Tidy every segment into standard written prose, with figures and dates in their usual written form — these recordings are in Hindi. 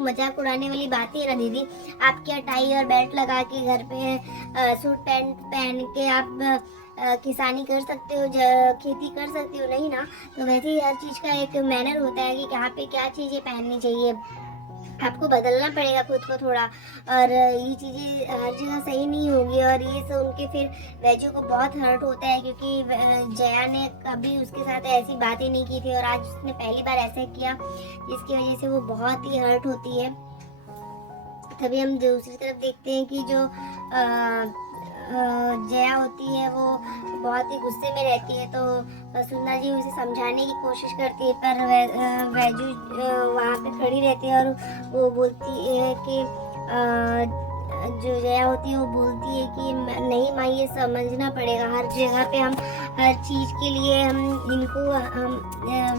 मजाक उड़ाने वाली बात ही है ना दीदी। आप क्या टाई और बेल्ट लगा के घर पे सूट पैंट पहन के आप किसानी कर सकते हो, खेती कर सकते हो? नहीं ना। तो वैसे ही हर चीज़ का एक मैनर होता है कि कहाँ पे क्या चीज़ें पहननी चाहिए। आपको बदलना पड़ेगा खुद को थोड़ा, और ये चीज़ें हर जगह सही नहीं होगी। और ये सुन के फिर वैजू को बहुत हर्ट होता है, क्योंकि जया ने कभी उसके साथ ऐसी बातें नहीं की थी और आज उसने पहली बार ऐसा किया, जिसकी वजह से वो बहुत ही हर्ट होती है। तभी हम दूसरी तरफ देखते हैं कि जो जया होती है वो बहुत ही गुस्से में रहती है। तो सुंदरा जी उसे समझाने की कोशिश करती है, पर वैजू वहाँ पे खड़ी रहती है और वो बोलती है कि जो जया होती है वो बोलती है कि नहीं माँ, ये समझना पड़ेगा। हर जगह पे हम हर चीज़ के लिए हम इनको हम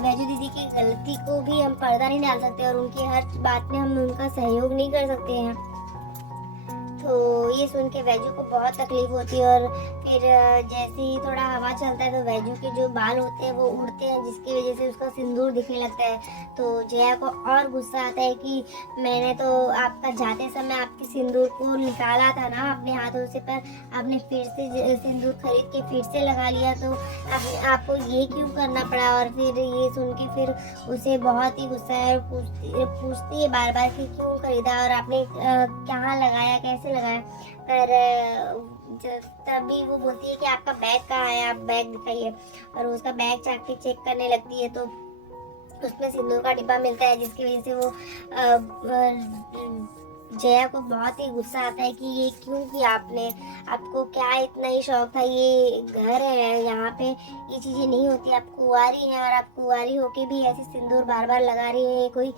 वैजू दीदी की गलती को भी हम पर्दा नहीं डाल सकते और उनकी हर बात में हम उनका सहयोग नहीं कर सकते हैं। तो ये सुन के वैजू को बहुत तकलीफ होती है। और फिर जैसे ही थोड़ा हवा चलता है तो वैजू के जो बाल होते हैं वो उड़ते हैं, जिसकी वजह से उसका सिंदूर दिखने लगता है। तो जया को और गुस्सा आता है कि मैंने तो आपका जाते समय आपके सिंदूर को निकाला था ना अपने हाथों से, पर आपने फिर से सिंदूर खरीद के फिर से लगा लिया, तो आपको ये क्यों करना पड़ा? और फिर ये सुन के फिर उसे बहुत ही गुस्सा है और पूछती है बार बार कि क्यों खरीदा और आपने कहाँ लगाया, कैसे लगाया। पर तभी वो बोलती है कि आपका बैग कहाँ है, आप बैग दिखाइए। और उसका बैग चाक के चेक करने लगती है तो उसमें सिंदूर का डिब्बा मिलता है, जिसकी वजह से वो जया को बहुत ही गुस्सा आता है कि ये क्यों किया आपने, आपको क्या इतना ही शौक था? ये घर है, यहाँ पे ये चीज़ें नहीं होती। आप कुंवारी हैं और आप कुंवारी होके भी ऐसे सिंदूर बार बार लगा रही है। कोई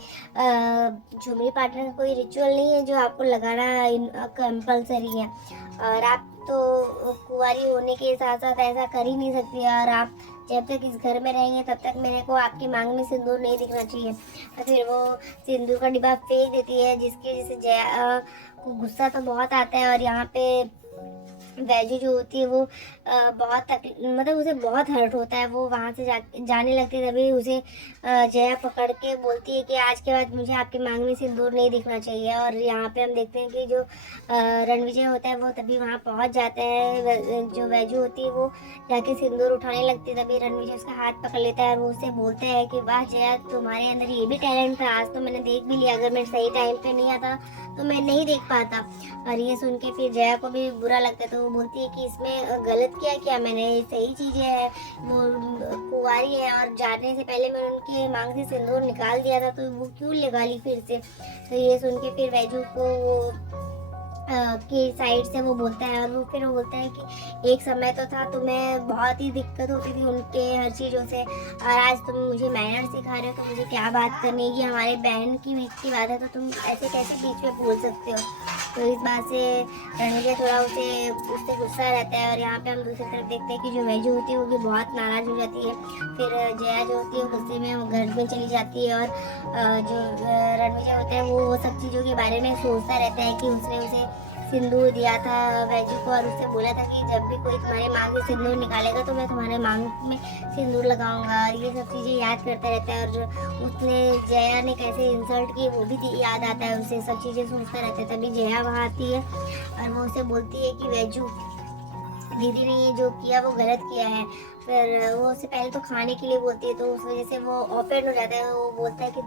झुमरी पार्टनर का कोई रिचुअल नहीं है जो आपको लगाना कंपल्सरी है। और आप तो कुंवारी होने के साथ साथ ऐसा कर ही नहीं सकती। और आप जब तक इस घर में रहेंगे तब तक मेरे को आपकी मांग में सिंदूर नहीं दिखना चाहिए। और फिर वो सिंदूर का डिब्बा फेंक देती है, जिसकी वजह से जया को गुस्सा तो बहुत आता है। और यहाँ पे वैजू जो होती है वो बहुत मतलब उसे बहुत हर्ट होता है। वो वहाँ से जाने लगती है, तभी उसे जया पकड़ के बोलती है कि आज के बाद मुझे आपकी मांग में सिंदूर नहीं दिखना चाहिए। और यहाँ पे हम देखते हैं कि जो रणविजय होता है वो तभी वहाँ पहुँच जाता है। जो वैजू होती है वो जाके सिंदूर उठाने लगती है, तभी रणविजय उसका हाथ पकड़ लेता है और वो उससे बोलता है कि वाह जया, तुम्हारे अंदर ये भी टैलेंट था, आज तो मैंने देख भी लिया। अगर मैं सही टाइम पे नहीं आता तो मैं नहीं देख पाता। और ये सुन के फिर जया को भी बुरा लगता है, तो वो बोलती है कि इसमें गलत क्या मैंने, सही चीज़ें है। वो कुंवारी है और जाने से पहले मैंने उनकी मांग से सिंदूर निकाल दिया था, तो वो क्यों लगा ली फिर से? तो ये सुन के फिर वैजू को वो की साइड से वो बोलता है। और वो फिर वो बोलता है कि एक समय तो था तुम्हें बहुत ही दिक्कत होती थी उनके हर चीज़ों से, और आज तुम मुझे मैनर सिखा रहे हो, तो मुझे क्या बात करनी है? कि हमारे बहन की बीच की बात है, तो तुम ऐसे कैसे बीच में बोल सकते हो? तो इस बात से रणविजय थोड़ा उससे गुस्सा रहता है। और यहाँ पे हम दूसरी तरफ देखते हैं कि जो वैजू होती है वो भी बहुत नाराज़ हो जाती है। फिर जया जो होती है वो गुस्से में वो घर में चली जाती है। और जो रणविजय होता है वो सब चीज़ों के बारे में सोचता रहता है कि उसने उसे सिंदूर दिया था वैजू को, और उससे बोला था कि जब भी कोई तुम्हारे मांग से सिंदूर निकालेगा तो मैं तुम्हारे मांग में सिंदूर लगाऊंगा। और ये सब चीज़ें याद करता रहता है। और जो उसने जया ने कैसे इंसल्ट की वो भी याद आता है उसे, सब चीज़ें सोचता रहता है। तभी जया वहाँ आती है और वो उसे बोलती है कि वैजू दीदी ने ये जो किया वो गलत किया है। फिर वो उससे पहले तो खाने के लिए बोलती है, तो उस वजह से वो ऑफेंड हो जाता है। वो बोलता है कि